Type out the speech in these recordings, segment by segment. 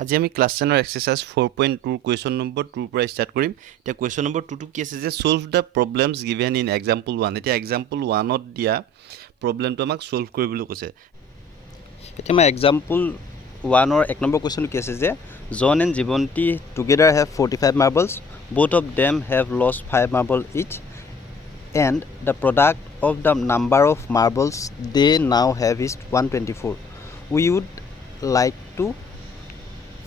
আজি আমি class 10 exercise 4.2 question number 2 পৰা স্টাৰ্ট কৰিম এতিয়া কোয়েশ্চন নম্বৰ 2 টো কি আছে যে solve the problems given in example 1 এতিয়া এক্সাম্পল 1 ত দিয়া প্ৰবলেমটো আমাক সলভ কৰিবলৈ কৈছে এতিয়া মই এক্সাম্পল 1 ৰ 1 নম্বৰ কোয়েশ্চন কি আছে যে John and Jivanti together have 45 marbles both of them have lost 5 marble each and the product of the number of marbles they now have is 124 we would like to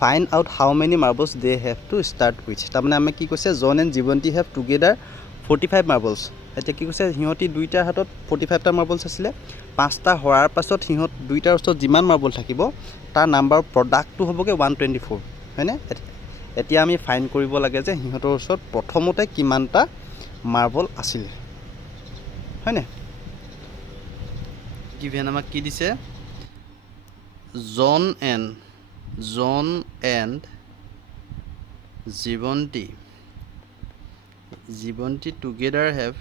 find out how many marbles they have to start with তাৰমানে আমি কি কৈছে জন and জীৱন্তী have together 45 মাৰ্বলস এতিয়া কি কৈছে সিহঁতি দুইটাৰ হাতত 45টা মাৰ্বলস আছিলে পাঁচটা হৰাৰ পাছত সিহঁত দুইটাৰ ওচৰত যিমান মাৰ্বল থাকিব তাৰ নাম্বাৰ প্ৰডাক্টটো হ'বগে 124 হয়নে এতিয়া আমি ফাইন কৰিব লাগে যে সিহঁতৰ ওচৰত প্ৰথমতে কিমানটা মাৰ্বল আছিল হয়নে গিভেন আমাক কি দিছে জন এণ্ড জীৱন্তী টুগেদাৰ হেভ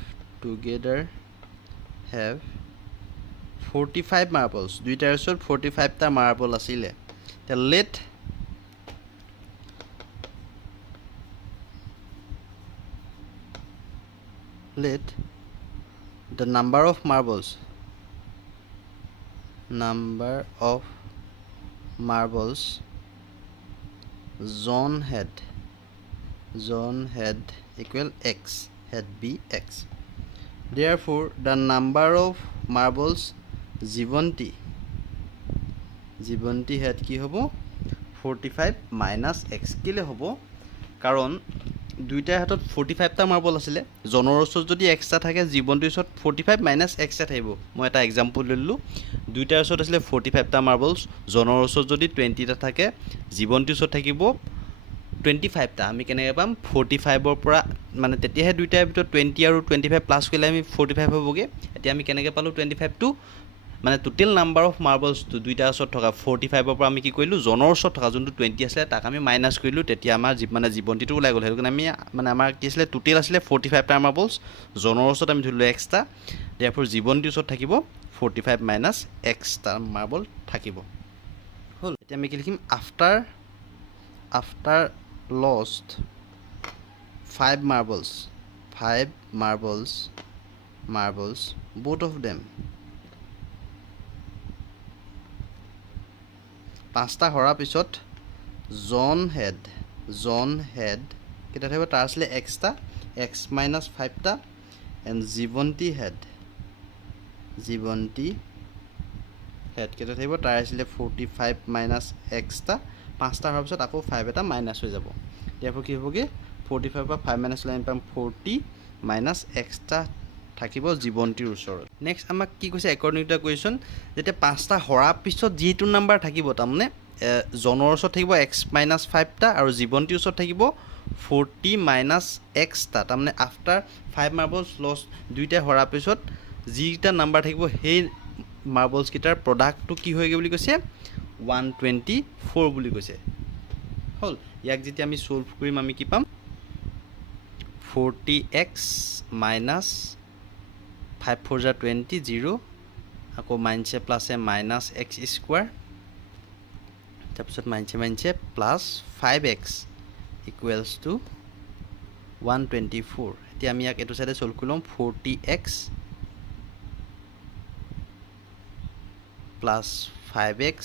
45 মাৰ্বলস দুইটাৰ ওচৰত 45টা মাৰ্বল আছিলে তে late the number of marbles John had equal x had be x therefore the number of marbles জীৱন্তী had কি হ'ব 45 minus x কিলে হ'ব কাৰণ দুইটাৰ হাতত 45টা মাৰ্বল আছিলে জনৰ ওচৰত যদি এক্সট্ৰা থাকে জীৱন্তীৰ ওচৰত 45 মাইনাছ এক্সট্ৰা থাকিব মই এটা এক্সাম্পল লৈলোঁ দুইটাৰ ওচৰত আছিলে 45টা মাৰ্বলস জনৰ ওচৰত যদি 20টা থাকে জীৱন্তীৰ ওচৰত থাকিব 25টা আমি কেনেকৈ পাম 45ৰ পৰা মানে তেতিয়াহে দুইটাৰ ভিতৰত 20 আৰু 25 প্লাছ কৰিলে আমি 45 হ'বগৈ এতিয়া আমি কেনেকৈ পালোঁ 25টো মানে টোটেল নাম্বাৰ অফ মাৰ্বলছটো দুইটাৰ ওচৰত থকা 45ৰ পৰা আমি কি কৰিলোঁ জনৰ ওচৰত থকা যোনটো 20 আছিলে তাক আমি মাইনাছ কৰিলোঁ তেতিয়া আমাৰ মানে জীৱন্তীটো ওলাই গ'ল সেইটো কাৰণে আমি মানে আমাৰ কি আছিলে টোটেল আছিলে 45টা মাৰ্বলছ জনৰ ওচৰত আমি ধৰিলোঁ এক্সট্ৰা therefore জীৱন্তীৰ ওচৰত থাকিব 45 মাইনাছ এক্সট্ৰা মাৰ্বল থাকিব হ'ল এতিয়া আমি কি লিখিম after lost 5 marbles both of them পাঁচটা হৰাৰ পিছত জন হেড কেইটা থাকিব তাৰ আছিলে এক্সট্ৰা এক্স মাইনাছ 5টা এণ্ড জীৱন্তী হেড কেইটা থাকিব তাৰ আছিলে 45 মাইনাছ এক্সট্ৰা পাঁচটা হোৱাৰ পিছত আকৌ 5 এটা মাইনাছ হৈ যাব ইয়াৰ কি হ'বগৈ 45 পৰা 5 মাইনাছ লৈ আমি পাম 40 মাইনাছ এক্সট্ৰা থাকিব জীৱন্তীৰ ওচৰত নেক্সট আমাক কি কৈছে একৰ্ডিং টু দ্য কুৱেশ্যন যেতিয়া পাঁচটা হৰাৰ পিছত যিটো নাম্বাৰ থাকিব তাৰমানে জনৰ ওচৰত থাকিব এক্স মাইনাছ 5টা আৰু জীৱন্তীৰ ওচৰত থাকিব 40 মাইনাছ এক্সট্ৰা তাৰমানে আফটাৰ 5 মাৰ্বলছ লছ দুইটা হৰাৰ পিছত যিকেইটা নাম্বাৰ থাকিব সেই মাৰ্বলছকেইটাৰ প্ৰডাক্টটো কি হয়গৈ বুলি কৈছে 124 বুলি কৈছে হ'ল ইয়াক যেতিয়া আমি সলভ কৰিম আমি কি পাম 40x মাইনাছ 5 4 * 20 0 আকৌ মাইনাছে প্লাছে মাইনাছ x স্কোৱাৰ তাৰপিছত মাইনাছে প্লাছ 5x ইকুৱেলছ টু 124 এতিয়া আমি ইয়াক এইটো চাইডে সলভ কৰি ল'ম 40x plus 5x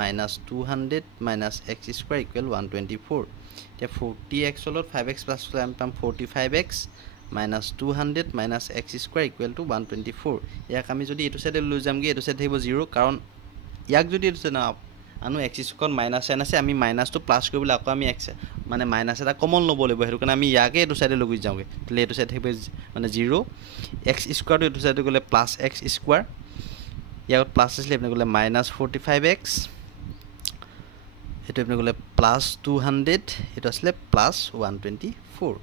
minus 200 minus x square equal 124 এতিয়া 40x লগত 5x plus আমি পাম 45x minus 200 minus x square equal to 124 ইয়াক আমি যদি এইটো সাইডে লৈ যামগে এইটো সাইডে থাকিব 0 কাৰণ ইয়াক যদি এইটো না আনো x স্কোয়াৰ মাইনাস n আছে আমি মাইনাসটো প্লাস কৰিবলৈ আকৌ আমি x মানে মাইনাস এটা কমন ল'ব লাগিব হেতু কাৰণে আমি ইয়াকে এইটো সাইডে লৈ যাওঁগে তাহলে এইটো সাইডে থাকিব মানে 0 x স্কোয়ার এইটো সাইডে গলে প্লাস x স্কোয়ার ইয়াত প্লাস আসলে আপনি গলে মাইনাস 45x এটা আপনি গলে প্লাস 200 এটা আসলে প্লাস 124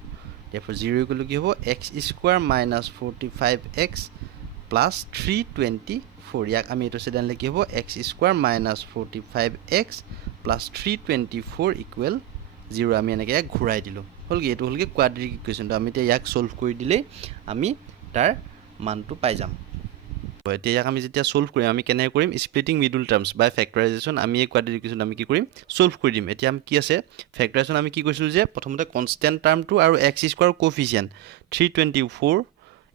therefore 0 ইকুয়াল কি হবে x square minus 45x plus 324 ইয়াক আমি এটা সেদান লিখি হবে x square minus 45x plus 324 equal 0 আমি এনেকে ঘুৰাই দিলো হলগে এটো হলগে কোয়াড্ৰেটিক ইকুয়েশনটো আমি তে ইয়াক সলভ কৰি দিলে আমি তাৰ মানটো পাই যাম এতিয়া ইয়াক আমি যেতিয়া সলভ কৰিম আমি কেনে কৰিম স্প্লিটিং মিডল টাৰ্মছ বাই ফেক্টৰাইজেশ্যন আমি এই কোৱাড্ৰেটিক ইকুৱেশ্যন আমি কি কৰিম সলভ কৰি দিম এতিয়া আমি কি আছে ফেক্টৰাইজেশ্যন আমি কি কৈছিলো যে প্ৰথমতে কনষ্টেন্ট টাৰ্মটো আৰু x square coefficient 324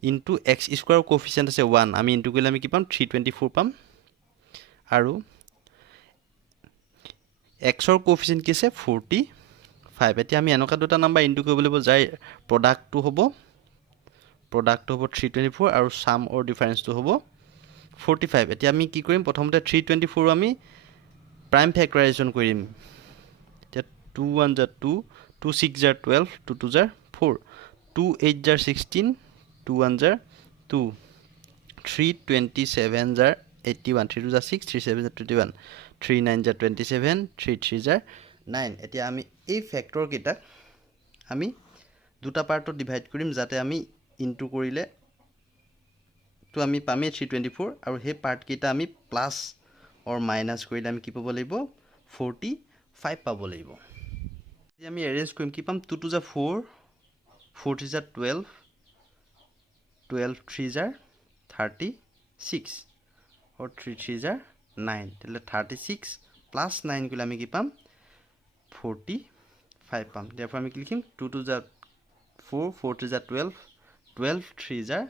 into x square coefficient আছে 1 আমি ইনটু কৰিলে আমি কি পাম 324 পাম আৰু x ৰ কোএফিচিয়েন্ট কি আছে 45 এতিয়া আমি এনেকা দুটা নাম্বাৰ ইনটু কৰিব লাগিব যাই প্ৰডাক্টটো হ'ব 324 আৰু সাম অৰ ডিফাৰেন্সটো হ'ব 45 এতিয়া আমি কি কৰিম প্ৰথমতে 324 আমি প্ৰাইম ফেক্টৰাইজেশ্যন কৰিম এতিয়া 2 1 jar 2 2 6 jar 12 2 2 jar 4 2 8 jar 16 2 1 jar 2 3 27 jar 81 3 2 jar 6 3 7 jar 21 3 9 jar 27 3 3 jar 9 এতিয়া আমি এই ফেক্টৰ কেইটা আমি দুটা পাৰ্টত ডিভাইড কৰিম যাতে আমি ইনটু কৰিলে তো আমি পামে 324 আৰু হে পাৰ্ট কেইটা আমি প্লাস অৰ মাইনাস কৰিলে আমি কি পাব লাগিব 45 পাব লাগিব এতিয়া আমি এৰেঞ্জ কৰিম কি পাম 2 2 jar 4 4 3 jar 12 12 3 jar 36 or 3 3 jar 9 তেলে 36 plus 9 কৰিলে আমি কি পাম 45 পাম therefore আমি কি লিখিম 2 2 jar 4 4 3 jar 12 12 3 jar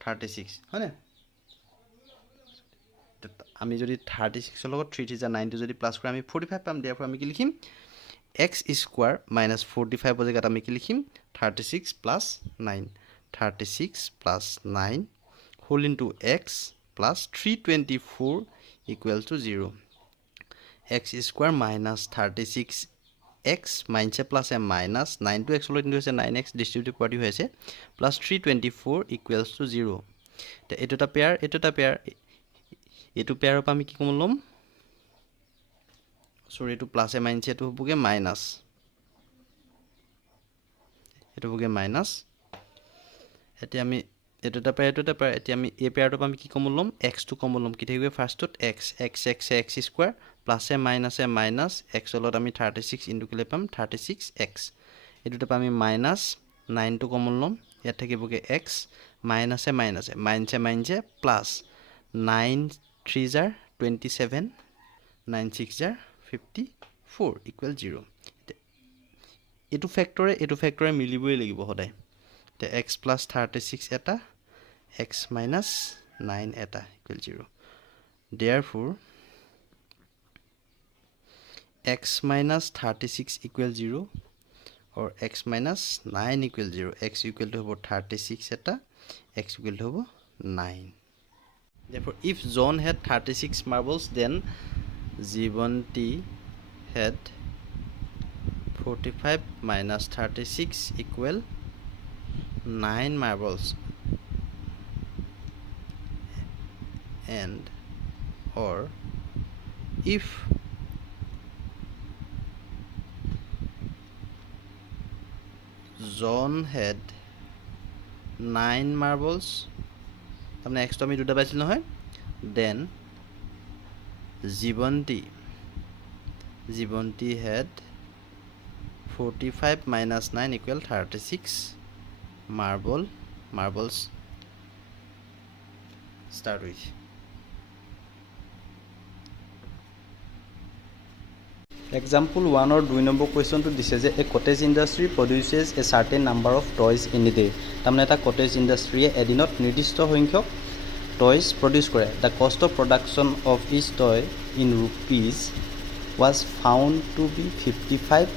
36 হয়নে আমি যদি 36 এর লগত 3 3 jar 9 যদি প্লাস কৰি আমি 45 পাম therefore আমি কি লিখিম x স্কয়ার minus 45 বজাত আমি কি লিখিম 36 plus 9 36 plus 9 whole into x plus 324 equals to 0 x square minus 36 x minus plus a minus 9 to x holo into 9x distributive property hoise plus 324 equals to 0 te eto ta pair eto pair op ami ki komolom sorry eto plus a minus eto hoboge minus eto hoboge minus eti ami eto ta pair eti ami a pair op ami ki komolom x to komolom ki thekbe first tot x square plus a minus x lot ami 36 into kile pam 36x etu ta pam minus 9 to common lom ya thekiboge x minus a minus plus 9 3 jar 27 9 6 jar 54 equal 0 etu factor miliboi lagibo hoday te x plus 36 eta x minus 9 eta equal 0 therefore x minus 36 equal 0 or x minus 9 equal 0 x equal to about 36 eta x equal to about 9 therefore if John had 36 marbles then Jivanti had 45 minus 36 equal 9 marbles and or if John had 9 marbles tamne next ami duta paisil nohoy then Jivanti had 45 minus 9 equal 36 marbles start with Example 1 or 2 number question to this is a cottage industry produces a certain number of toys in a day. Tamne eta cottage industry edinot nirdisto hoinkhok toys produce kore. The cost of production of each toy in rupees was found to be 55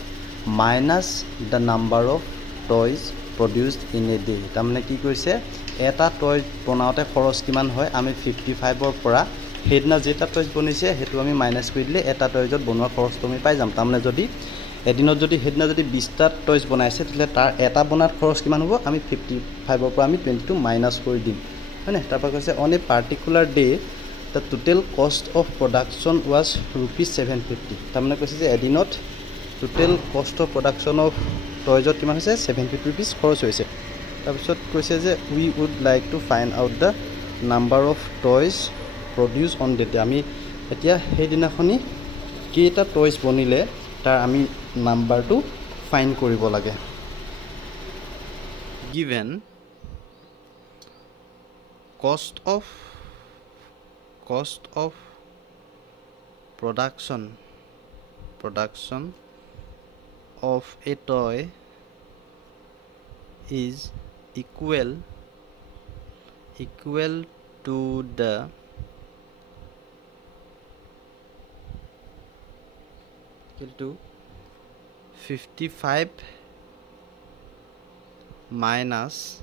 minus the number of toys produced in a day. Tamne ki koise eta toy bonaote khoros kiman hoy ami 55 or pora হেডনা যেটা টয়স বনিছে হেতু আমি minus কৰি দিলে এটা টয়জত বনোৱা খৰচ তুমি পাই যাম তামনে যদি এদিনত যদি হেডনা যদি 20টা টয়স বনাইছে তেলে তাৰ এটা বনাত খৰচ কিমান হ'ব আমি 55 ৰ পৰা আমি 22 মাইনাস কৰি দিম হয়নে তাৰপা কৈছে on a particular day the total cost of production was rupees 750 তামনে কৈছে যে এদিনত total cost of production of টয়জত কিমান হৈছে 750 rupees খৰচ হৈছে তাৰপিছত কৈছে যে we would like to find out the number of toys produce on the day আমি এতিয়া সেই দিনাখনি কেইটা টয়স বনিলে তাৰ আমি নাম্বাৰটো ফাইন কৰিব লাগে given cost of cost of production of a toy is equal to the equal to 55 minus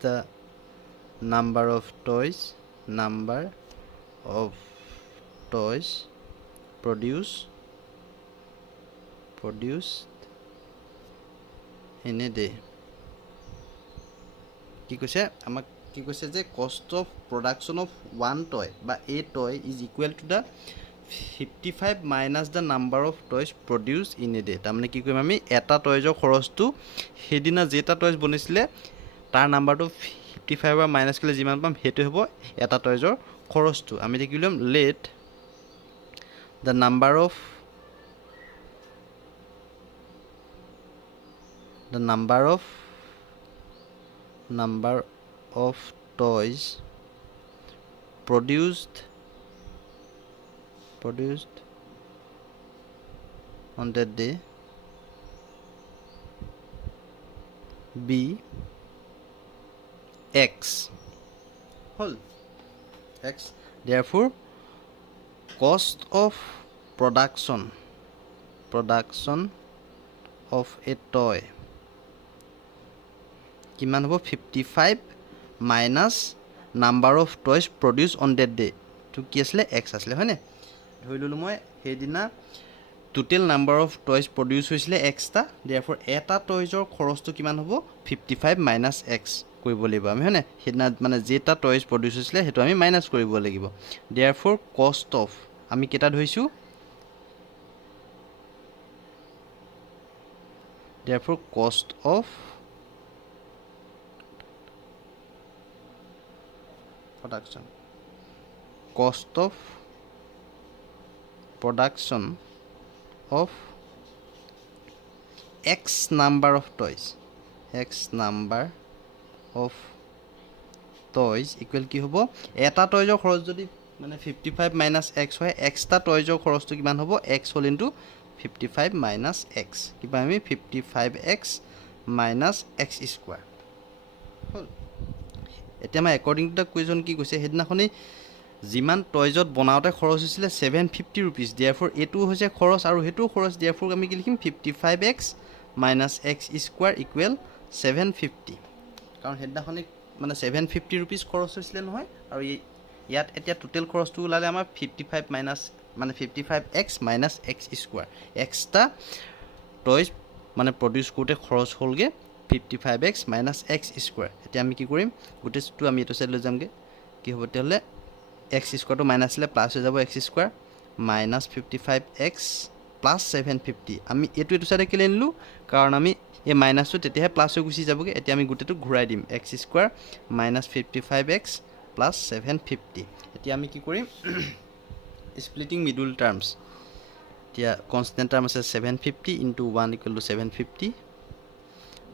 the number of toys produced in a day. কি কৈছে আমাক কি কৈছে যে cost of production of one toy বা a toy is equal to the 55 minus the number of toys produced in a day. তাৰমানে কি কৰিম আমি এটা টয়জৰ খৰচটো সেইদিনা যেটা টয়জ বনিছিলে তাৰ নাম্বাৰটো 55 বা মাইনাছ কৰিলে যিমান পাম সেইটো হ'ব এটা টয়জৰ খৰচটো আমি দেখিলাম let the number of toys produced on that day be x whole x. Therefore cost of production of a toy কিমান হ'ব 55 minus number of toys produced on that day to কি আসলে x আসলে হয় না ধৰি ললো মই সেইদিনা total number of toys produced হৈছিলে x টা therefore এটা টয়জৰ খৰচটো কিমান হ'ব 55 minus x কৰিব লাগিব আমি হয় না সেইদিনা মানে যেটা টয়জ প্ৰডিউস হৈছিলে হেতু আমি মাইনাস কৰিব লাগিব therefore cost of আমি কেটা ধৰিছো therefore cost of production of x number of toys equal কি হ'ব এটা টয়জৰ খৰচ যদি মানে 55 minus x হয় এক্সটা টয়জৰ খৰচটো কিমান হ'ব x হ'ল ইনটু 55 minus x কিবা আমি 55x minus x স্কয়াৰ হ'ল এতিয়া মই according to the question কি কৈছে হেদিনাখনি যিমান টয়জত বনাওতে খৰচ হৈছিল 750 rupees therefore এটো হৈছে খৰচ আৰু হেতু খৰচ therefore আমি কি লিখিম 55x minus x square equal 750 কাৰণ হেদিনাখনি মানে 750 rupees খৰচ হৈছিল নহয় আৰু ইয়াত এতিয়া টোটাল খৰচটো ওলালে আমাৰ 55 minus মানে 55x minus x স্কয়াৰ এক্সটা টয়জ মানে প্ৰডিউস কৰোতে খৰচ হ'লগে 55x minus x স্কয়াৰ এতিয়া আমি কি কৰিম গোটেইটো আমি এটো সাইড লৈ যামগে কি হ'ব তেহলে x স্কয়াৰটো মাইনাস হলে প্লাস হৈ যাব x square minus 55x plus 750 আমি এটো সাইডে কেলে নিলু কাৰণ আমি এই মাইনাসটো তেতিয়াহে প্লাস হৈ গুছি যাবগে এতিয়া আমি গোটেইটো ঘূৰাই দিম x square minus 55x plus 750 এতিয়া আমি কি কৰিম splitting middle terms এতিয়া constant term আছে 750 into 1 equal to 750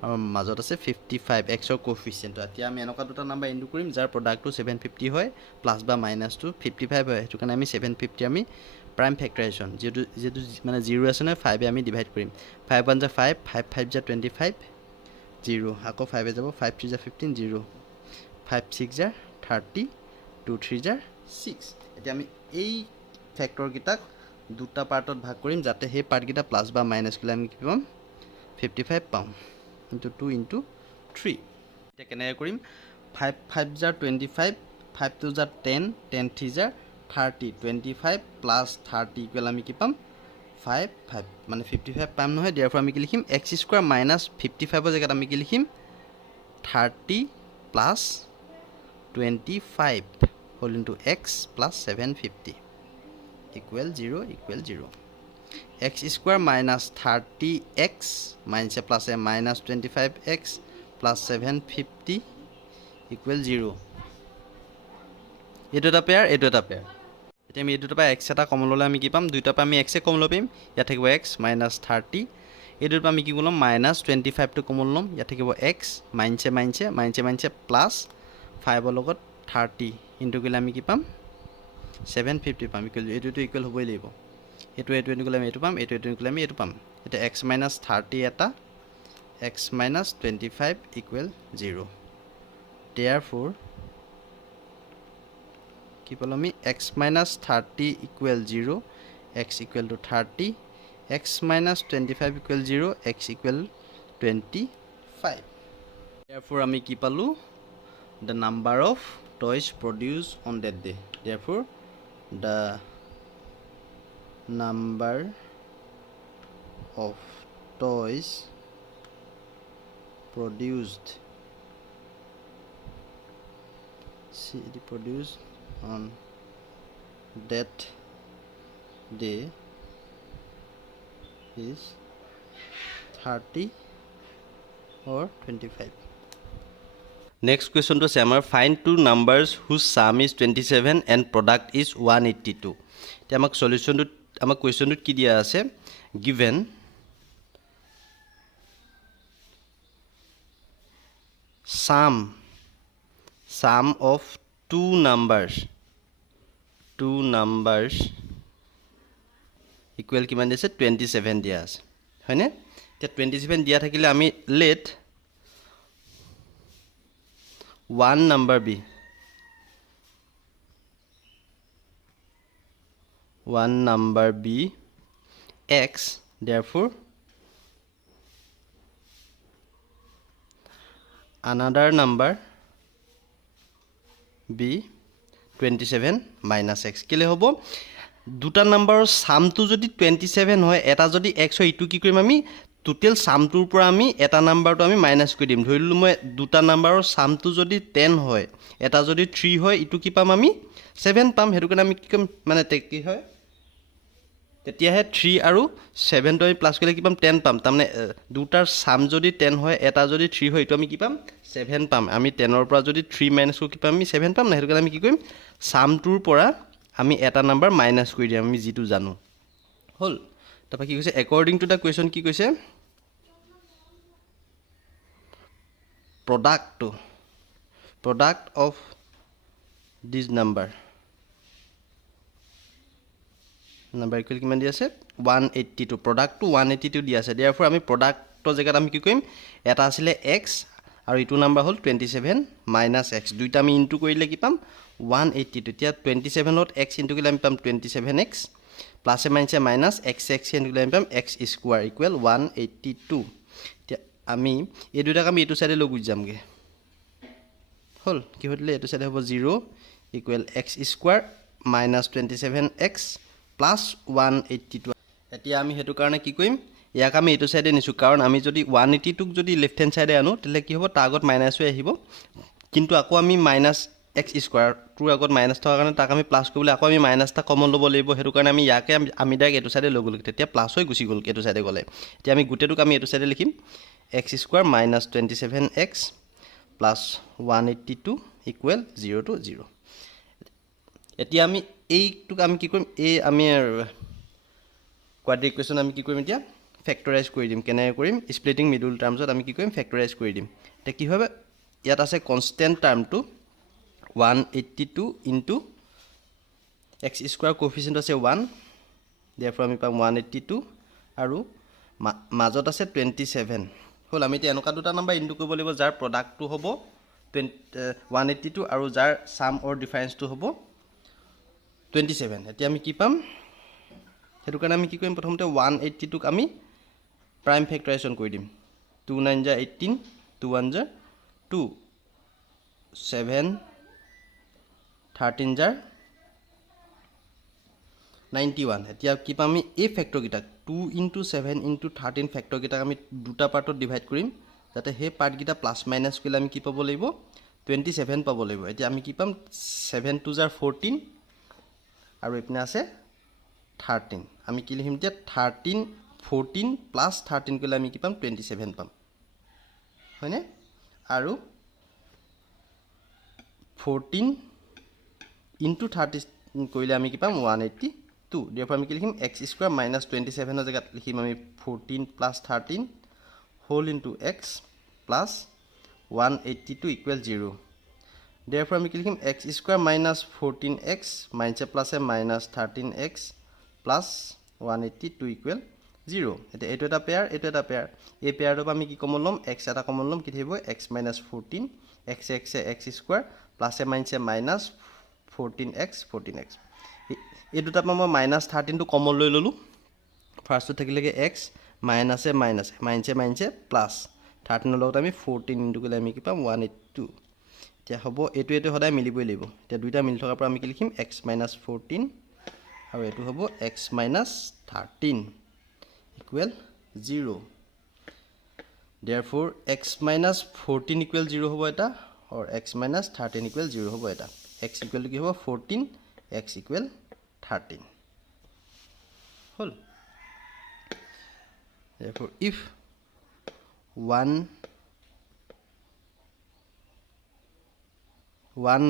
আৰু মাজত আছে 55 x ৰ কোএফিচিয়েন্ট এতিয়া আমি এনেকা দুটা নাম্বাৰ ইনটু কৰিম যাৰ প্ৰডাক্টটো 750 হয় প্লাস বা মাইনাস টু 55 হয় হেতু কাৰণে আমি 750 আমি প্ৰাইম ফ্যাক্টৰাইজেশ্যন যেটো মানে 0 আছে না 5 এ আমি ডিভাইড কৰিম 5 1 * 5 5 5 * 25 0 আকৌ 5 এ যাব 5 3 * 15 0 5 6 * 30 2 3 * 6 এতিয়া আমি এই ফ্যাক্টৰ কিটাক দুটা পাৰ্টত ভাগ কৰিম যাতে সেই পাৰ্ট কিটা প্লাস বা মাইনাস কৰিলে আমি কি পাম 55 পাম into 2 into 3 এটা কেনে কৰিম 5 5 jar 25 5 2 jar 10 10 3 jar 30 25 plus 30 equal আমি কি পাম 5 5 মানে 55 পাম নহয় therefore আমি কি লিখিম x square minus 55 ৰ জায়গাত আমি কি লিখিম 30 plus 25 whole into x plus 750 equal 0 x square minus 30x minus a plus a minus 25x plus 750 equal 0 এটো এটা পেয়াৰ এতিয়া আমি এটো পাই x এটা কমন ললে আমি কি পাম দুইটা পাই আমি x এ কমন লপিম ইয়া থাকিব x minus 30 এইটোৰ পৰা আমি কি কৰিম -25 টো কমন ল'ম ইয়াত থাকিব x মাইনাছে প্লাছ 5 ৰ লগত 30 ইনটু কৰিলে আমি কি পাম 750 পাম এইটোটো ইকুৱেল হ'বই লাগিব এইটো ইনটু কৰিলে আমি এইটো পাম এইটো ইনটু কৰিলে আমি এইটো পাম এটা x - 30 এটা x - 25 equal 0 therefore কি পালো আমি x - 30 equal 0 x equal to 30 x - 25 equal 0 x equal 25 therefore আমি কি পালো the number of toys produced on that day therefore the number of toys produced on that day is 30 or 25 next question to say find two numbers whose sum is 27 and product is 182 te amak solution to amak question to ki dia ase given sum of two numbers equal kiman dise 27 dia ase hoine te 27 dia thakile ami let one number be x therefore another number be 27 minus x kile hobo দুটা নাম্বাৰৰ সামটো যদি 27 হয় এটা যদি x হয় ইটো কি কৰিম আমি টোটাল সামটোৰ পৰা আমি এটা নাম্বাৰটো আমি মাইনাস কৰি দিম ধৰিলো মই দুটা নাম্বাৰৰ সামটো যদি 10 হয় এটা যদি 3 হয় ইটো কি পাম আমি 7 পাম হেতু কাৰণে আমি কি কৰিম মানে কি হয় তেতিয়াহে 3 আৰু 7 টো আমি প্লাস কৰিলে কি পাম 10 পাম তাৰমানে দুটাৰ সাম যদি 10 হয় এটা যদি 3 হয় ইটো আমি কি পাম 7 পাম আমি 10 ৰ পৰা যদি 3 মাইনাস কৰো কি পাম আমি 7 পাম না হেতু কাৰণে আমি কি কৰিম সামটোৰ পৰা আমি এটা নাম্বাৰ মাইনাস কৰি দিম আমি যেটো জানো হল তাপা কি কৈছে according to the question কি কৈছে product of this number equal কিমান দি আছে 182 product to 182 দি আছে therefore আমি product ৰ জায়গাত আমি কি কৰিম এটা আছিল x আৰু ইটো নাম্বাৰ হল 27 minus x দুইটা আমি ইনটু কৰিলে কি পাম 182 তেতিয়া 27 ত x ইনটু কৰিলে আমি পাম 27x plus minus minus x into কৰিলে আমি পাম x স্কয়াৰ ইকুৱেল 182 তেতিয়া আমি এই দুটাক আমি এটো সাইডে লগু যামগে হল কি হইলে এটো সাইডে হ'ব 0 equal x square minus 27x plus 182 এতিয়া আমি হেতু কাৰণে কি কৰিম ইয়াক আমি এটো সাইডে নিছো কাৰণ আমি যদি 182 ক যদি লেফট হ্যান্ড সাইডে আনো তেলে কি হ'ব তা আগত মাইনাস হৈ আহিব কিন্তু আকৌ আমি মাইনাস x স্কয়াৰ টু আগত মাইনাস থকা কাৰণে তাক আমি প্লাস কৰিবলৈ আকৌ আমি মাইনাস টা কমন ল'ব লাগিব হেতু কাৰণে আমি ইয়াকে আমি ডাইৰেক্ট এটো সাইডে লগল তেতিয়া প্লাস হৈ গুছি গল এটো সাইডে গলে এতিয়া আমি গুটেটোক আমি এটো সাইডে লিখিম x square minus 27x plus 182 equal 0 to 0 এতিয়া আমি এইটোক আমি কি কৰিম এই আমি কোৱাড্ৰেটিক ইকুৱেশ্যন আমি কি কৰিম এতিয়া ফেক্টৰাইজ কৰি দিম কেনে কৰিম স্প্লিটিং মিডল টাৰ্মছত আমি কি কৰিম ফেক্টৰাইজ কৰি দিম তে কি হবে ইয়াত আছে constant টাৰ্মটো 182 into x square coefficient আছে 1 therefore আমি পাম 182 আৰু মাজত আছে 27 হল আমি তে এনেকা দুটা নাম্বাৰ ইনটু কৰিব লাগিব যাৰ প্ৰডাক্টটো হ'ব 182 আৰু যাৰ সাম অৰ ডিফাৰেন্সটো হ'ব 27 এতিয়া আমি কি পাম হেতু কাৰণে আমি কি কৰিম প্ৰথমতে 182 ক আমি প্ৰাইম ফেক্টৰাইজেশ্যন কৰি দিম 2 9 যা 18 2 1 যা 2 7 13 jar 91 এতিয়া কি পাম আমি এই ফ্যাক্টৰ কিটা 2 into 7 into 13 ফ্যাক্টৰ কিটা আমি দুটা পাৰ্টত ডিভাইড কৰিম যাতে হে পাৰ্ট কিটা প্লাস মাইনাস কৰিলে আমি কি পাব লাগিব 27 পাব লাগিব এতিয়া আমি কি পাম 7 2 jar 14 আৰু ইপিনে আছে 13 আমি কি লিখিম এতিয়া 13 14 plus 13 কৰিলে আমি কি পাম 27 পাম হয়নে আৰু 14 into 30 কৰিলে আমি কি পাম 182 2 therefore আমি কি লিখিম x square minus 27 এর জায়গাত লিখিম আমি 14 plus 13 whole into x plus 182 equal 0 therefore আমি কি লিখিম x square minus 14x minus a plus a minus 13x plus 182 equal 0 এটো এটা পেয়ার এই পেয়ারটো আমি কি কমন লম x এটা কমন লম কি থাকিব x minus 14 x x square plus a minus 14x এই দুটা মই minus 13 টো কমন লৈ ললো ফার্স্ট তো থাকিলে x minus a plus 13 লগত আমি 14 ইনটু গলে আমি কি পাম 182 তে হবো এটো সদায় মিলিবই লাগিব তে দুইটা মিলি থকাৰ পৰা আমি কি লিখিম x minus 14 আৰু এটো হবো x minus 13 equal 0 therefore x minus 14 equal 0 হবো এটা or x minus 13 equal 0 হবো এটা x equal কি হবো 14 x equal 13 hall therefore if one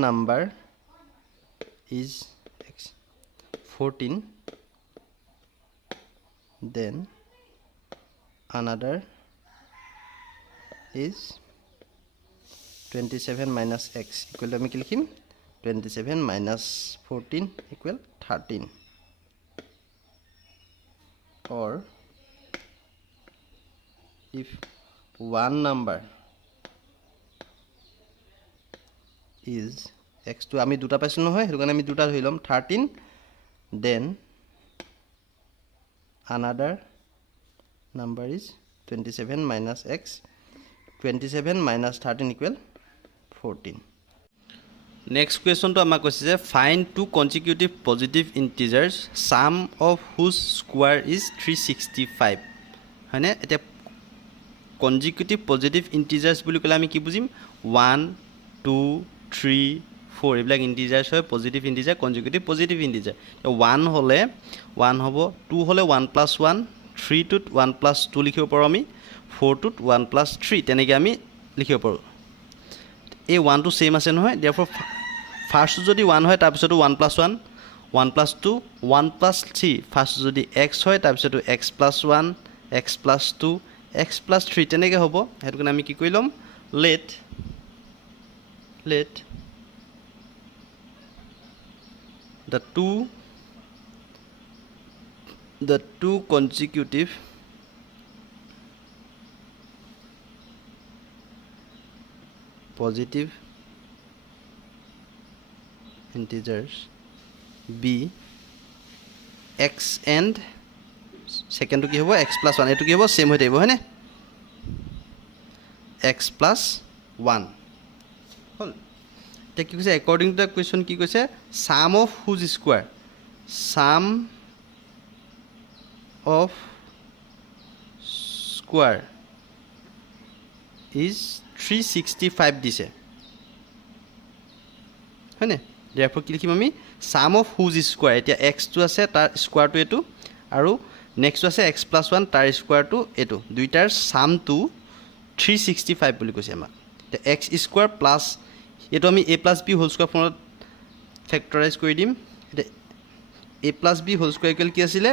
number is x 14 then another is 27 minus x equal to আমি কি লিখিম 27 minus 14 equal 13 or if one number is x to আমি দুটা পাইছো নহয় হেতু কাৰণে আমি দুটা ধৰিলম 13 then another number is 27 minus x 27 minus 13 equal 14 next question to আমাক কৈছে যে find two consecutive positive integers sum of whose square is 365 হয়নে এটা consecutive positive integers বুলি কলে আমি কি বুজিম 1 2 3 4 এইবিলাক integers হয় positive integer consecutive positive integer 1 হলে 1 হ'ব 2 হলে 1 plus 1 3 to 1 plus 2 লিখিব পাৰো আমি 4 to 1 plus 3 তেনেকৈ আমি লিখিব পাৰো এই 1 টো সেম আছে নহয় therefore ফাৰ্স্ট যদি 1 হয় তাৰ পিছতো 1 plus 1 1 plus 2 1 plus 3 ফার্স্ট যদি x হয় তাৰ পিছতো x plus 1 x plus 2 x plus 3 তেনেকৈ হ'ব হেতু কাৰণে আমি কি কৰিলম let the two consecutive positive integers be x and second to কি হ'ব x plus 1 এটো কি হ'ব সেম হৈ থাকিব হয়নে x plus 1 হল তে কি কৈছে according to the question কি কৈছে sum of whose square sum of square is 365 দিছে হয়নে therefore কি লিখিম আমি sum of whose square এতিয়া x টো আছে তাৰ স্কয়াৰ টো এটো আৰু নেক্সট আছে x plus 1 তাৰ স্কয়াৰ টো এটো দুইটাৰ সাম টো 365 বুলি কৈছে আমাক তে x স্কয়াৰ প্লাস এটো আমি a plus b whole square ফৰ্মত ফ্যাক্টৰাইজ কৰি দিম a plus b whole square equal কি আছিল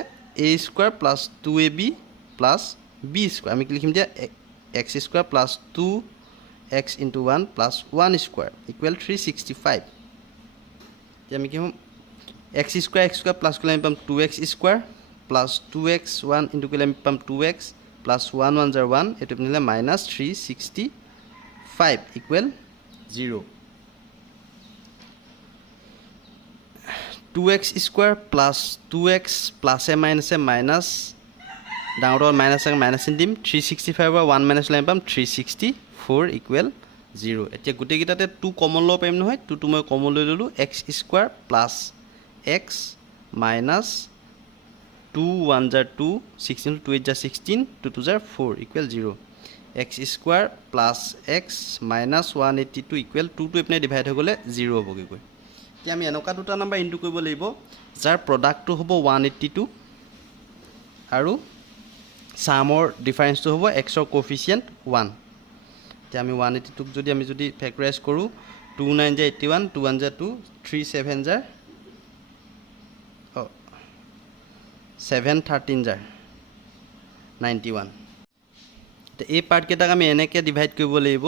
a square plus 2ab plus b square আমি কি লিখিম যে x square plus 2x into 1 plus 1 square equal 365 তে আমি কি হম x square plus কলে আমি পাম 2x square plus 2x 1 into কলে আমি পাম 2x plus 1 1 * 1 এটো নিলে minus 365 equal 0 2x square plus 2x plus a minus ডাঙৰ minus in dim 365 or 1 minus line পাম 364 equal 0 এতিয়া গুটে গিটাতে 2 কমন ল পাইম নহয় 2 মই কমন লৈ ললো x square plus x minus 2 1 * 2 16 2 8 * 16 2 2 * 4 equal 0 x square plus x minus 182 equal 2 to এপনে divide হৈ গলে 0 হ'বগে গৈ এতিয়া আমি এনেকা দুটা নাম্বার ইনটু কৰিব লাগিব যাৰ প্ৰডাক্ট টো হ'ব 182 আৰু সামৰ ডিফাৰেন্স টো হ'ব x ৰ কোএফিচিয়েন্ট 1 তে আমি 182 ক যদি ফ্যাক্টৰাইজ কৰো 2 9 * 81 2 1 * 2 3 7 * 7 13 জাৰ 91 এই পাৰ্ট কেইটাক আমি এনেকৈ ডিভাইড কৰিব লাগিব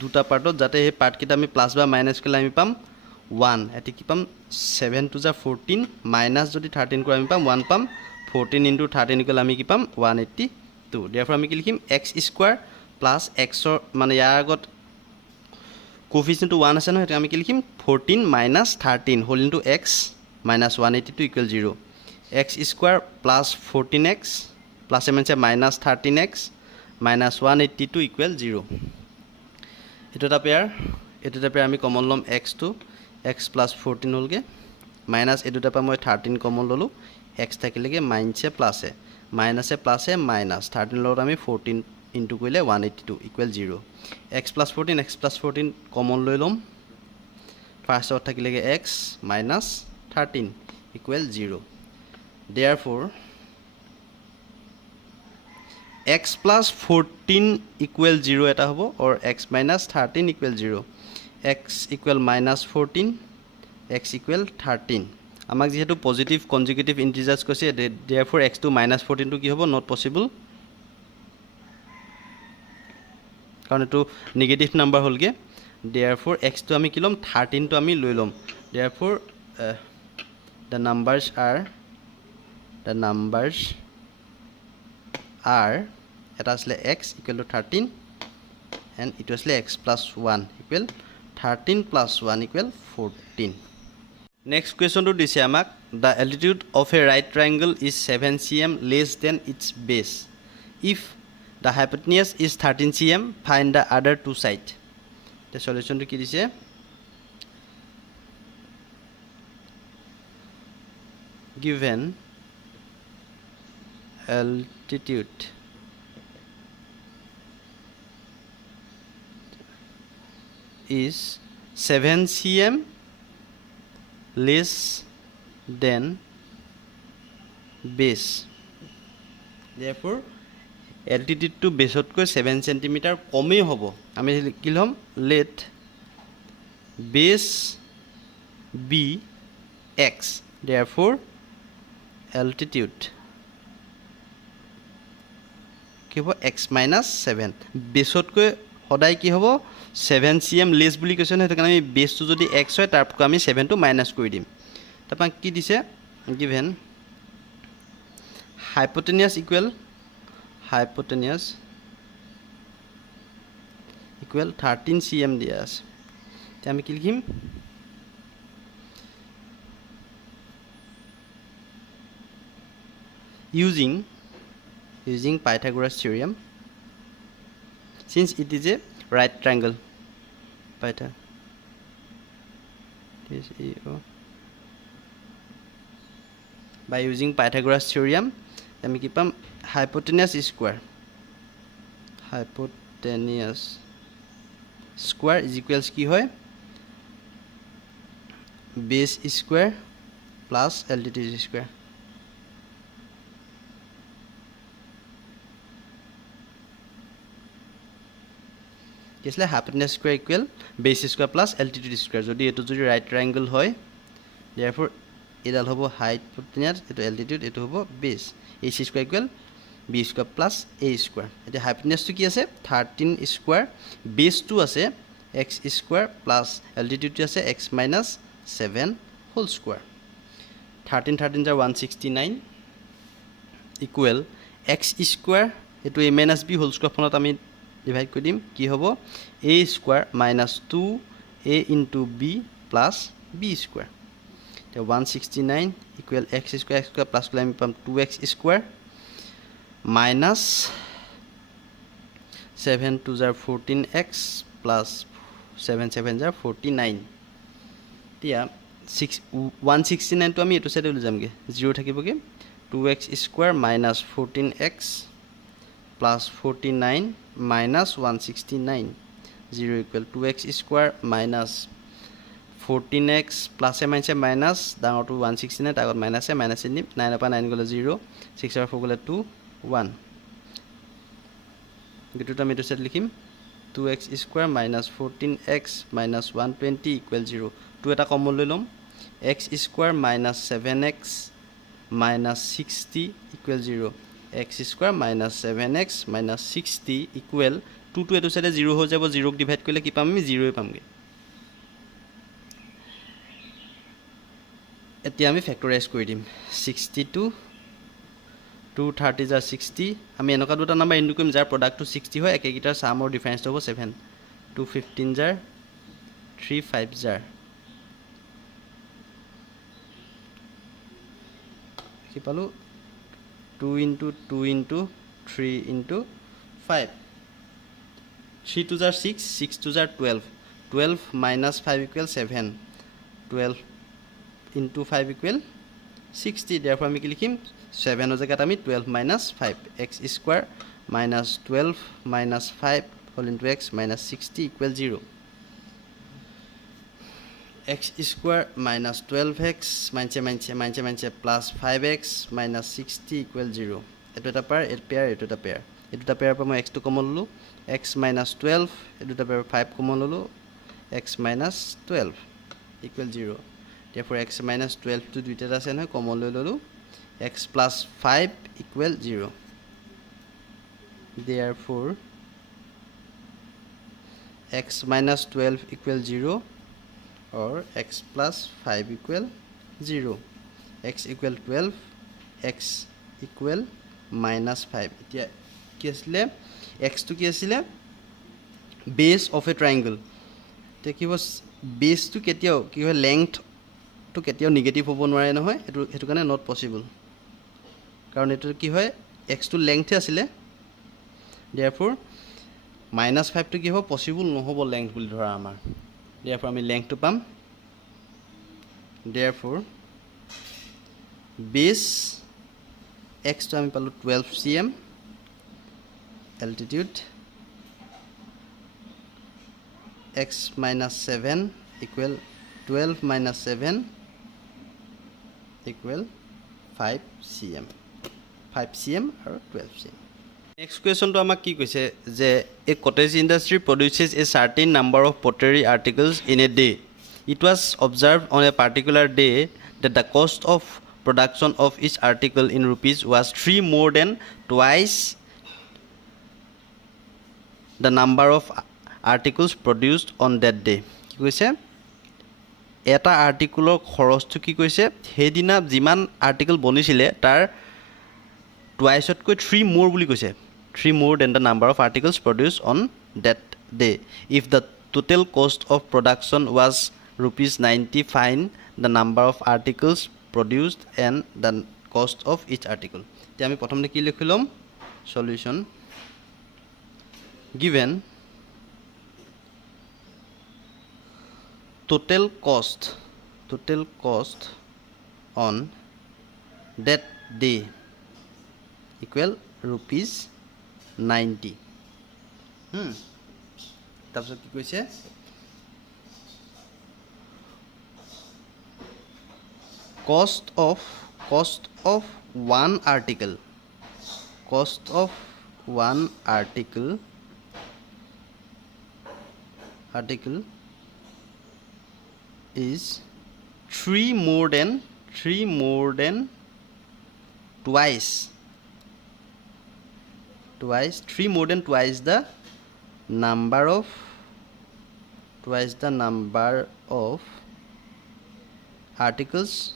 দুটা পাৰ্টত যাতে এই পাৰ্ট কেইটা আমি প্লাছ বা মাইনাছ কৰিলে আমি পাম 1 এটি কি পাম 7 2 জাৰ 14 মাইনাছ যদি 13 কৰি আমি পাম 1 পাম 14 ইনটু 13 ইকুৱেল আমি কি পাম 182 therefore আমি কি লিখিম x স্কয়াৰ প্লাছ x মানে ইয়াৰ আগত কোফিচিয়েন্ট 1 আছে নহয় আমি কি লিখিম 14 minus 13 whole into x minus 182 equal 0 x square plus 14x plus মানে মাইনাছ 13x minus 182 equal 0 এটা পেয়াৰ আমি কমন লম x2 x plus 14 হলগে মাইনাস এটোটা পা মই 13 কমন ললো x থাকিলেগে মাইনাসে প্লাসে মাইনাসে প্লাসে মাইনাস 13 লগত আমি 14 ইনটু কইলে 182 equal 0 x plus 14 কমন লৈ লম ফাৰ্স্ট অত থাকিলেগে x minus 13 equal 0 therefore x plus 14 equal 0 eta hobo or x minus 13 equal 0 x equal minus 14 x equal 13 amak jehetu positive consecutive integers koise therefore x to minus 14 to ki hobo not possible karon etu negative number holge therefore x to ami kilom 13 to ami loi lom therefore the numbers are এটা আসলে x equal to 13 and it was x plus 1 equal 13 plus 1 equal 14 next question to dise amak the altitude of a right triangle is 7 cm less than its base if the hypotenuse is 13 cm find the other two sides the solution to ki dise given altitude is 7 cm less than base therefore altitude to base ot ko 7 cm kome hobo ami kilhom let base be x therefore altitude কি হ'ব x minus 7 বেসত কৈ সদায় কি হ'ব 7 cm less বুলি কৈছে ন হেতু আমি বেসটো যদি x হয় তাৰপক আমি 7 টো মাইনাস কৰি দিম তাৰপা কি দিছে given hypotenuse equal 13 cm দিয়া আছে তে আমি কি লিখিম using Pythagoras theorem since it is a right triangle by using Pythagoras theorem আমি কি পাম hypotenuse square is equals কি হয় base square plus altitude square kisle hypotenuse square equal base square plus altitude square jodi etu jodi right triangle hoy therefore edal hobo hypotenuse etu altitude etu hobo base ac square equal b square plus a square eta hypotenuse to ki ase 13 square base to ase x square plus altitude to ase x minus 7 whole square 13 jar 169 equal x square etu a minus b whole square phonot ami divide কৰি দিম কি হ'ব a square minus 2a into b plus b square তে 169 equal x square plus কৰি আমি পাম 2x square minus 7 2 jar 14x plus 7 7 jar 49 Tiya 169 to আমি এটো সাইডে লৈ যামগে 0 থাকিবগে 2x square minus 14x plus 49 minus 169 0 equal 2x square minus 14x plus a minus down to 169 tagot minus a minus in 9 upon 9 gole 0 6 over 4 gole 2 1 gitu ta meto set likhim 2x square minus 14x minus 120 equal 0 2 eta common loi lom x square minus 7x minus 60 equal 0 x square minus 7x minus 60 equal 2 to etu side 0 ho jabo 0 k divide korle ki pam ami 0 e pamge এতিয়া আমি factorise কৰি দিম 62 230 jar 60 আমি এনেকা দুটা number into কৰিম যাৰ প্ৰডাক্টটো 60 হয় একেগিটাৰ সামৰ ডিফাৰেন্স হ'ব 7 215 jar 35 jar কি পালো 2 into 2 into 3 into 5 3 to jar 6 6 to jar 12 12 minus 5 equal 7 12 into 5 equal 60 therefore আমি কি লিখিম 7 এর জায়গাত আমি 12 minus 5 x square minus 12 minus 5 whole into x minus 60 equal 0 x square minus 12x minus plus 5x minus 60 equal 0 eto eta pair et pair eto eta pair eto pair pa moi x to common lulu x minus 12 eto pair 5 common lulu x minus 12 equal 0 therefore x minus 12 to duita আছে নহয় common লৈ ললো x plus 5 equal 0 therefore x minus 12 equal 0 or x plus 5 equal 0 x equal 12 x equal minus 5 এতিয়া কি আসলে x to কি আসলে base of a triangle তে কি was base to কেতিয়াও কি হয় length to কেতিয়াও নেগেটিভ হ'ব নোৱাৰে নহয় এটো কাৰণে not possible কাৰণ এটো কি হয় x to length আছিলে therefore minus 5 to কি হ'ব possible নহব length বুলি ধৰা আমাৰ therefore আমি length to পাম therefore base x to আমি পালো 12 cm altitude x minus 7 equal 12 minus 7 equal 5 cm 5 cm or 12 cm next question to amak ki koise je a cottage industry produces a certain number of pottery articles in a day it was observed on a particular day that the cost of production of each article in rupees was 3 more than twice the number of articles produced on that day ki koise এটা আৰ্টিকলৰ খৰচটো কি কৈছে হেদিনা যিমান article বনিছিলে তাৰ টুৱাইছতকৈ 3 মোৰ বুলি কৈছে 3 more than the number of articles produced on that day if the total cost of production was rupees 90 find the number of articles produced and the cost of each article তে আমি প্ৰথমতে কি লিখিলম solution given total cost on that day equal rupees 90 তাৰপিছত কি কৈছে cost of one article is 3 more than twice 3 more than twice the number of articles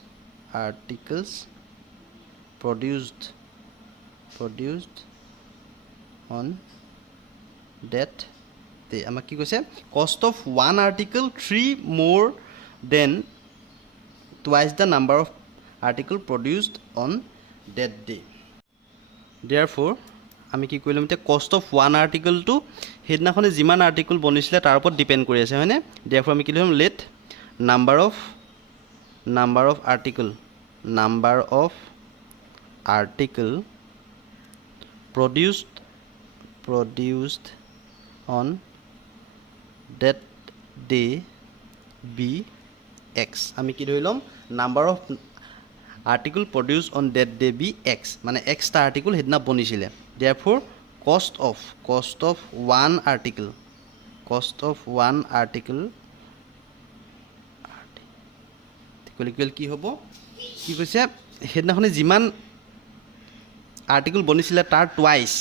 produced on that day আমাক কি কৈছে cost of one article 3 more than twice the number of article produced on that day therefore আমি কি কৰিলাম তে cost of one article to হেদিনাখনে যিমান article বনিছিলে তাৰ ওপৰত depend কৰি আছে হয়নে therefore আমি কি লিখম let number of article produced on that day be x আমি কি ধৰিলম number of article produced on that day be x মানে x টা article হেদিনা বনিছিলে therefore cost of one article equal কি হ'ব কি কৈছে সেইদিনাখনে যিমান আৰ্টিকল বনিছিলে তাৰ টুৱাইছ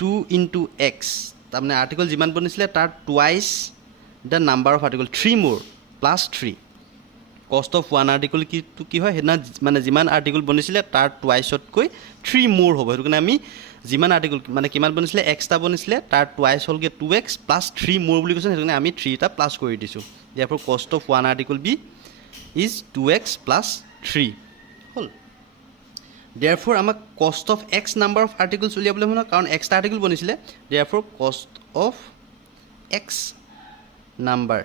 2 into x তাৰমানে আৰ্টিকল যিমান বনিছিলে তাৰ twice the number of article 3 মোৰ plus 3 cost of one article কি হয় সেইদিনা মানে যিমান আৰ্টিকল বনিছিলে তাৰ টুৱাইছতকৈ 3 মোৰ হ'ব সেইটো কাৰণে আমি যিমান আৰ্টিকল মানে কিমান বনিছিলে এক্সটা বনিছিলে তাৰ টুৱাইছ হ'লগৈ 2x প্লাছ 3 মোৰ বুলি কৈছে সেইটো কাৰণে আমি 3 এটা প্লাছ কৰি দিছোঁ therefore cost of one article B is 2x plus 3 হ'ল therefore আমাক cost of x number of articles উলিয়াবলৈ হ'ব কাৰণ x টা article বনিছিলে therefore cost of x number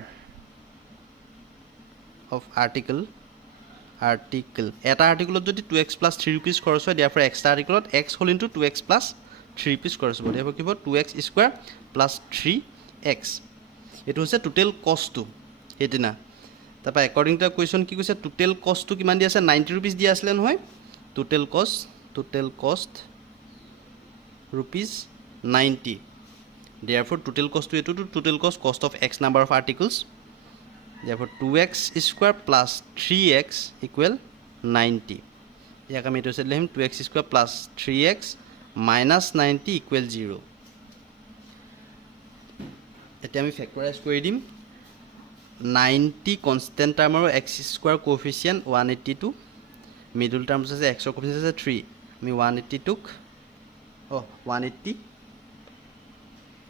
of article এটা আৰ্টিকলত যদি 2x plus 3 rupees খৰচ হয় therefore x টা আৰ্টিকলত x whole into 2x plus 3 rupees খৰচ হ'ব therefore কি হ'ব 2x square plus 3x এইটো হৈছে টোটেল কষ্টটো সেইদিনা তাৰপৰা একৰ্ডিং টু কুৱেশ্যন কি কৈছে টোটেল কষ্টটো কিমান দিয়া আছে 90 rupees দিয়া আছিলে নহয় টোটেল কষ্ট rupees 90 therefore টোটেল কষ্টটো এইটো total cost of x number of articles therefore 2x square plus 3x equal 90 ইয়াক আমি এইটো লিখিম 2x square plus 3x minus 90 equal 0 এতিয়া আমি ফেক্টৰাইজ কৰি দিম 90 কনষ্টেণ্ট টাৰ্ম আৰু x স্কোৱাৰ কোএফিচিয়েণ্ট 182 মিডল টাৰ্ম আছে x ৰ কোএফিচিয়েণ্ট আছে 3 আমি 182ক 180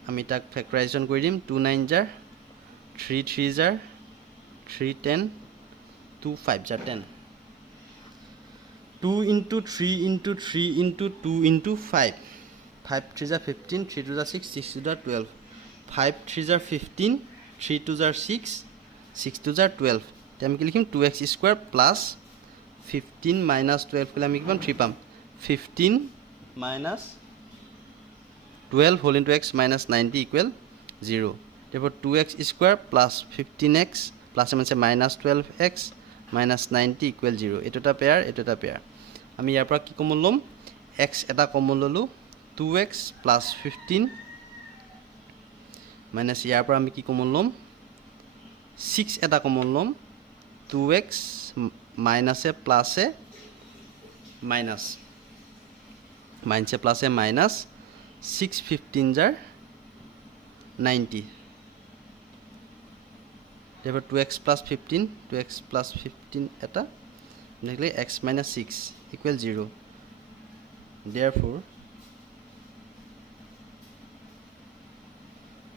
আমি তাক ফেক্টৰাইজেশ্যন কৰি দিম 2 9 জাৰ 3 3 জাৰ 3 10 2 5 জাৰ 10 2 into 3 into 3 into 2 into 5 5 3 জাৰ 15 3 2 জাৰ 6 6 2 জাৰ 12 5 3 jar 15 3 2 jar 6 6 2 jar 12 তেতিয়া আমি কি লিখিম 2x স্কোৱাৰ প্লাছ 15 মাইনাছ 12 কৰিলে আমি কিমান 3 পাম 15 minus 12 whole into x minus 90 equal 0 therefore 2x square plus 15x plus মানে মাইনাছ 12x মাইনাছ 90 ইকুৱেল 0 এইটো এটা পেয়াৰ এইটো এটা পেয়াৰ আমি ইয়াৰ পৰা কি কমন ল'ম x এটা কমন ল'লোঁ 2x প্লাছ 15 মাইনাছ ইয়াৰ পৰা আমি কি কমন ল'ম 6 এটা কমন ল'ম 2x মাইনাছে প্লাছে মাইনাছ প্লাছে মাইনাছ 6 15 জাৰ 90 therefore 2x plus 15 এটা nextly x minus 6 equal 0 therefore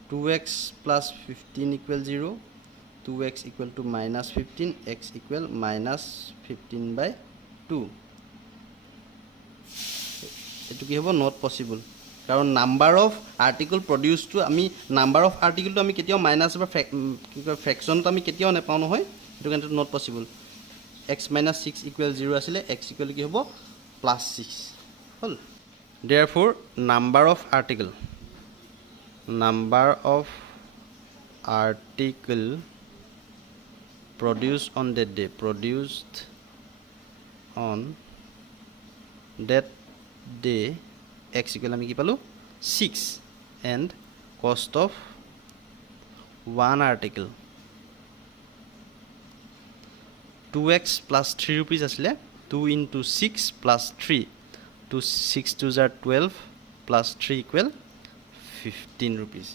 2x plus 15 equal 0 2x equal to minus 15 x equal minus 15 by 2 এটো কি হ'ব not possible কাৰণ নাম্বাৰ অফ আৰ্টিকল প্ৰডিউসটো আমি নাম্বাৰ অফ আৰ্টিকলটো আমি কেতিয়াও মাইনাছ বা ফ্ৰেকশনটো আমি কেতিয়াও নাপাওঁ নহয় এটো কিন্তু not possible x minus 6 equal 0 আছিলে x equal কি হ'ব plus 6 hall therefore number of article produced on that day x equal আমি কি পালো 6 and cost of one article 2x plus 3 rupees asile 2 into 6 plus 3 2 6 2 are 12 plus 3 equal 15 rupees